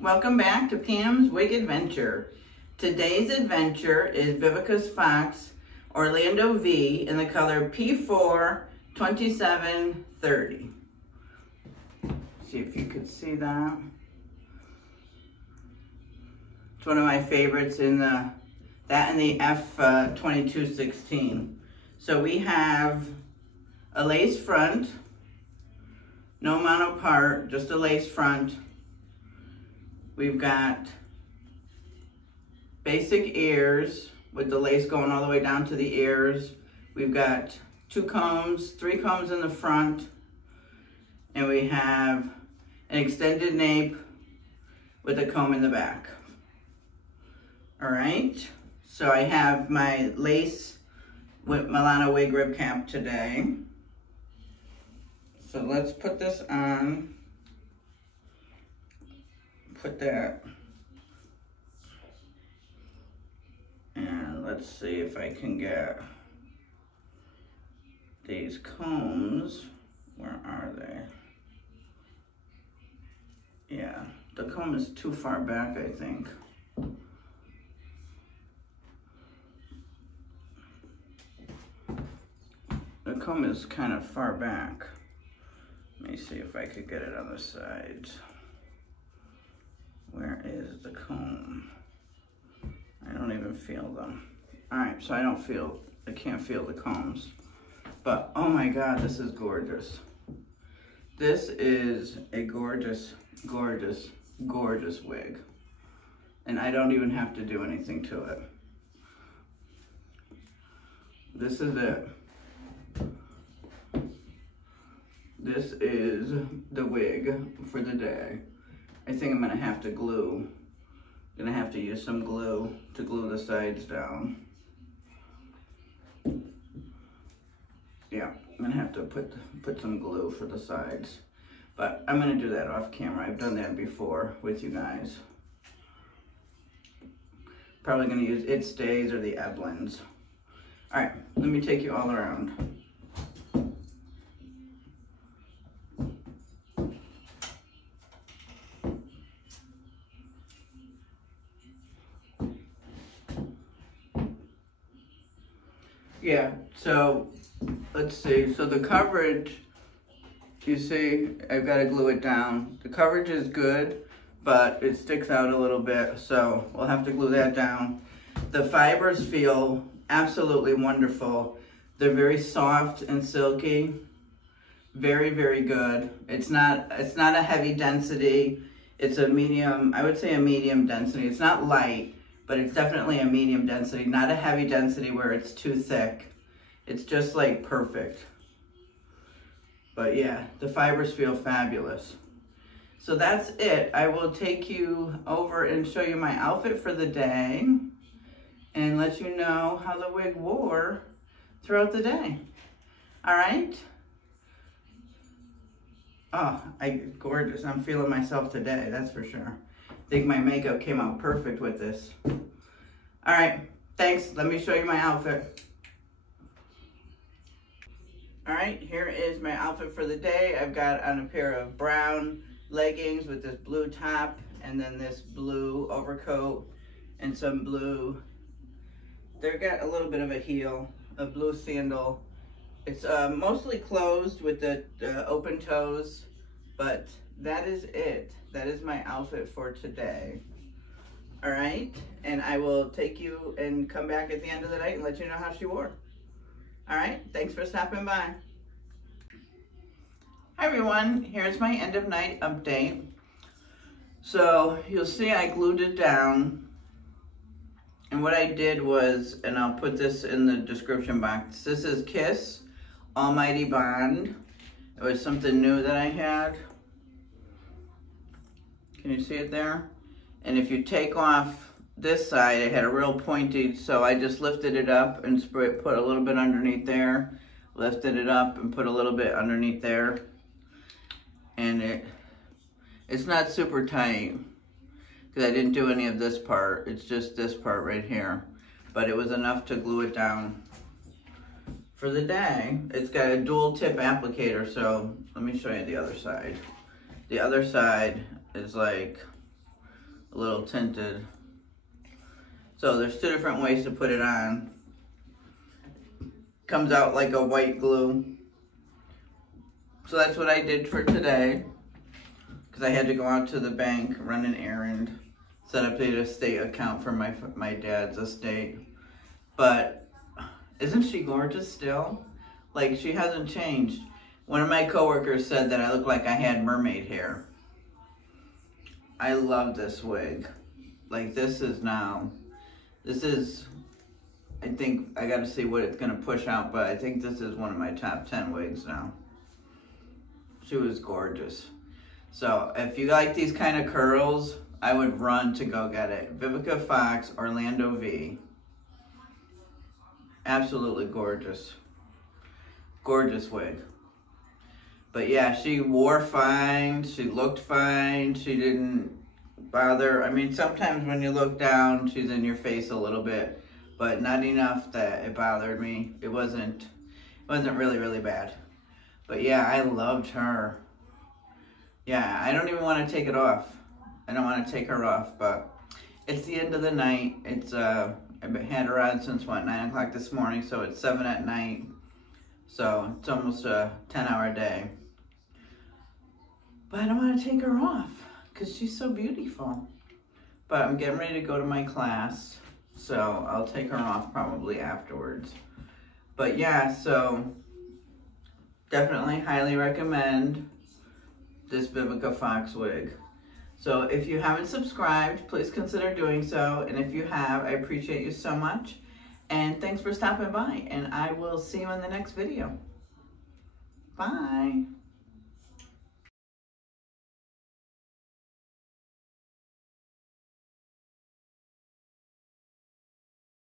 Welcome back to Pam's Wig Adventure. Today's adventure is Vivica's Fox Orlando V in the color P4 2730. See if you could see that. It's one of my favorites in the F2216. So we have a lace front, no mono part, just a lace front. We've got basic ears with the lace going all the way down to the ears. We've got 2 combs, 3 combs in the front, and we have an extended nape with a comb in the back. All right, so I have my lace with Milano wig rib cap today. So let's put this on. Put that, and let's see if I can get these combs. Where are they? Yeah, the comb is too far back, I think. The comb is kind of far back. Let me see if I could get it on the sides. Where is the comb? I don't even feel them. All right, so I can't feel the combs. But oh my God, this is gorgeous. This is a gorgeous, gorgeous, gorgeous wig. And I don't even have to do anything to it. This is it. This is the wig for the day. I think I'm gonna have to glue. Gonna have to use some glue to glue the sides down. Yeah, I'm gonna have to put some glue for the sides. But I'm gonna do that off camera. I've done that before with you guys. Probably gonna use It Stays or the Eblins. All right, let me take you all around. Yeah, so let's see. So the coverage, you see, I've got to glue it down. The coverage is good, but it sticks out a little bit, so we'll have to glue that down. The fibers feel absolutely wonderful. They're very soft and silky. Very, very good. It's not a heavy density. It's a medium, I would say a medium density. It's not light, but it's definitely a medium density, not a heavy density where it's too thick. It's just like perfect. But yeah, the fibers feel fabulous. So that's it. I will take you over and show you my outfit for the day and let you know how the wig wore throughout the day. All right? Oh, gorgeous. I'm feeling myself today, that's for sure. I think my makeup came out perfect with this. All right, thanks. Let me show you my outfit. All right, here is my outfit for the day. I've got on a pair of brown leggings with this blue top and then this blue overcoat and some blue. They've got a little bit of a heel, a blue sandal. It's mostly closed with the open toes, but that is it. That is my outfit for today. All right, and I will take you and come back at the end of the night and let you know how she wore. All right, thanks for stopping by. Hi everyone, here's my end of night update. So you'll see I glued it down. And what I did was, and I'll put this in the description box, this is Kiss Almighty Bond. It was something new that I had. Can you see it there? And if you take off this side, it had a real pointy, so I just lifted it up and put a little bit underneath there, lifted it up and put a little bit underneath there, and it's not super tight because I didn't do any of this part. It's just this part right here, but it was enough to glue it down for the day. It's got a dual tip applicator, so let me show you the other side. The other side is like a little tinted. So there's two different ways to put it on. Comes out like a white glue. So that's what I did for today, because I had to go out to the bank, run an errand, set up the estate account for my dad's estate. But isn't she gorgeous still? Like, she hasn't changed. One of my coworkers said that I look like I had mermaid hair. I love this wig. Like, this is, I think, I gotta see what it's gonna push out, but I think this is one of my top 10 wigs now. She was gorgeous. So, if you like these kind of curls, I would run to go get it. Vivica Fox, Orlando V. Absolutely gorgeous. Gorgeous wig. But yeah, she wore fine, she looked fine, she didn't bother. I mean, sometimes when you look down, she's in your face a little bit, but not enough that it bothered me. It wasn't really, really bad. But yeah, I loved her. Yeah, I don't even want to take it off. I don't want to take her off, but it's the end of the night. It's, I've had her on since, what, 9 o'clock this morning, so it's 7 at night. So it's almost a 10-hour day. But I don't want to take her off because she's so beautiful. But I'm getting ready to go to my class, so I'll take her off probably afterwards. But yeah, so definitely highly recommend this Vivica Fox wig. So if you haven't subscribed, please consider doing so. And if you have, I appreciate you so much. And thanks for stopping by. And I will see you in the next video. Bye.